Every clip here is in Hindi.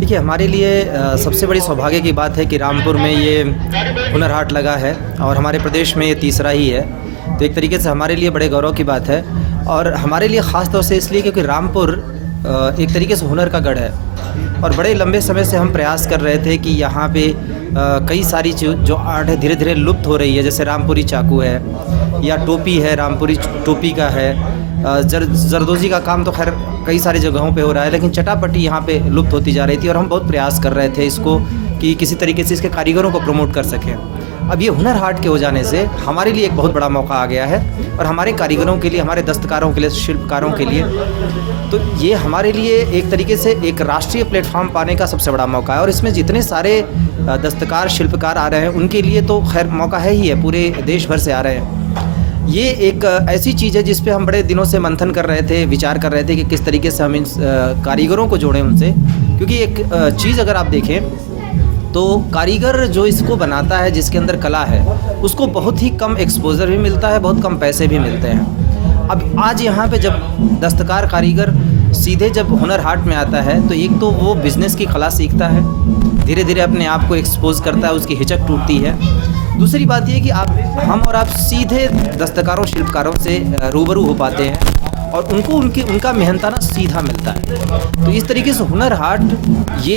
देखिए, हमारे लिए सबसे बड़ी सौभाग्य की बात है कि रामपुर में ये हुनर हाट लगा है और हमारे प्रदेश में ये तीसरा ही है। तो एक तरीके से हमारे लिए बड़े गौरव की बात है और हमारे लिए ख़ास तौर से इसलिए क्योंकि रामपुर एक तरीके से हुनर का गढ़ है और बड़े लंबे समय से हम प्रयास कर रहे थे कि यहाँ पे कई सारी जो आर्ट है धीरे धीरे लुप्त हो रही है। जैसे रामपुरी चाकू है या टोपी है, रामपुरी टोपी का है, जरदोज़ी का काम तो खैर कई सारी जगहों पे हो रहा है, लेकिन चटापटी यहाँ पे लुप्त होती जा रही थी और हम बहुत प्रयास कर रहे थे इसको कि किसी तरीके से इसके कारीगरों को प्रमोट कर सकें। अब ये हुनर हाट के हो जाने से हमारे लिए एक बहुत बड़ा मौका आ गया है और हमारे कारीगरों के लिए, हमारे दस्तकारों के लिए, शिल्पकारों के लिए, तो ये हमारे लिए एक तरीके से एक राष्ट्रीय प्लेटफॉर्म पाने का सबसे बड़ा मौका है। और इसमें जितने सारे दस्तकार, शिल्पकार आ रहे हैं उनके लिए तो खैर मौका है ही है, पूरे देश भर से आ रहे हैं। ये एक ऐसी चीज़ है जिस पे हम बड़े दिनों से मंथन कर रहे थे, विचार कर रहे थे कि किस तरीके से हम इन कारीगरों को जोड़ें उनसे, क्योंकि एक चीज़ अगर आप देखें तो कारीगर जो इसको बनाता है, जिसके अंदर कला है, उसको बहुत ही कम एक्सपोज़र भी मिलता है, बहुत कम पैसे भी मिलते हैं। अब आज यहाँ पे जब दस्तकार कारीगर सीधे जब हुनर हाट में आता है तो एक तो वो बिज़नेस की कला सीखता है, धीरे धीरे अपने आप को एक्सपोज़ करता है, उसकी हिचक टूटती है। दूसरी बात ये कि हम और आप सीधे दस्तकारों, शिल्पकारों से रूबरू हो पाते हैं और उनको उनका मेहनताना सीधा मिलता है। तो इस तरीके से हुनर हाट ये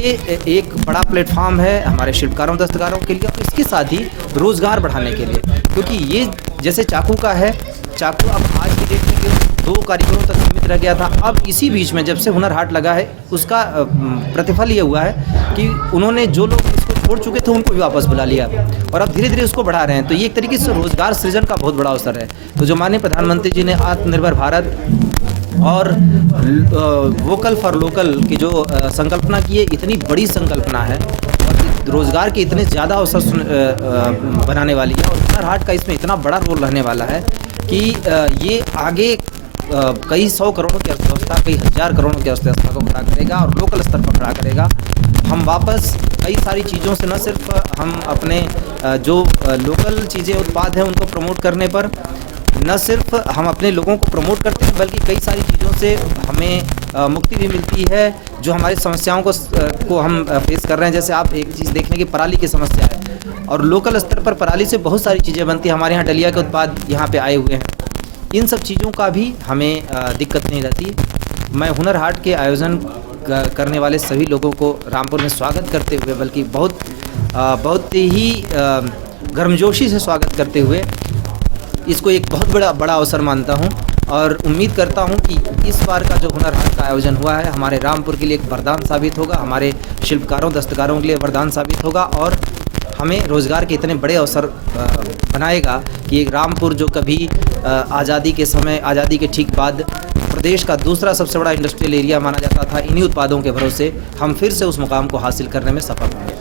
एक बड़ा प्लेटफॉर्म है हमारे शिल्पकारों, दस्तकारों के लिए और इसके साथ ही रोज़गार बढ़ाने के लिए, क्योंकि ये जैसे चाकू का है, चाकू अब आज की डेट में 2 कारीगरों तक सीमित रह गया था। अब इसी बीच में जब से हुनर हाट लगा है उसका प्रतिफल ये हुआ है कि उन्होंने जो लोग इसको छोड़ चुके थे उनको भी वापस बुला लिया और अब धीरे धीरे उसको बढ़ा रहे हैं। तो ये एक तरीके से रोज़गार सृजन का बहुत बड़ा अवसर है। तो जो माननीय प्रधानमंत्री जी ने आत्मनिर्भर भारत और वोकल फॉर लोकल की जो संकल्पना की है, इतनी बड़ी संकल्पना है और रोज़गार के इतने ज़्यादा अवसर बनाने वाली है और हुनर हाट का इसमें इतना बड़ा रोल रहने वाला है कि ये आगे कई 100 करोड़ों की अर्थव्यवस्था, कई हज़ार करोड़ों की अर्थव्यवस्था को खड़ा करेगा और लोकल स्तर पर खड़ा करेगा। हम वापस कई सारी चीज़ों से न सिर्फ हम अपने जो लोकल चीज़ें, उत्पाद हैं उनको प्रमोट करने पर न सिर्फ हम अपने लोगों को प्रमोट करते हैं, बल्कि कई सारी चीज़ों से हमें मुक्ति भी मिलती है जो हमारी समस्याओं को हम फेस कर रहे हैं। जैसे आप एक चीज़ देख लें कि पराली की समस्या है और लोकल स्तर पर पराली से बहुत सारी चीज़ें बनती हैं। हमारे यहाँ डलिया के उत्पाद यहाँ पे आए हुए हैं। इन सब चीज़ों का भी हमें दिक्कत नहीं रहती। मैं हुनर हाट के आयोजन करने वाले सभी लोगों को रामपुर में स्वागत करते हुए, बल्कि बहुत ही गर्मजोशी से स्वागत करते हुए इसको एक बहुत बड़ा अवसर मानता हूं और उम्मीद करता हूं कि इस बार का जो हुनर हाट का आयोजन हुआ है हमारे रामपुर के लिए एक वरदान साबित होगा, हमारे शिल्पकारों, दस्तकारों के लिए वरदान साबित होगा और हमें रोज़गार के इतने बड़े अवसर बनाएगा कि एक रामपुर जो कभी आज़ादी के समय, आज़ादी के ठीक बाद प्रदेश का दूसरा सबसे बड़ा इंडस्ट्रियल एरिया माना जाता था, इन्हीं उत्पादों के भरोसे हम फिर से उस मुकाम को हासिल करने में सफल होंगे।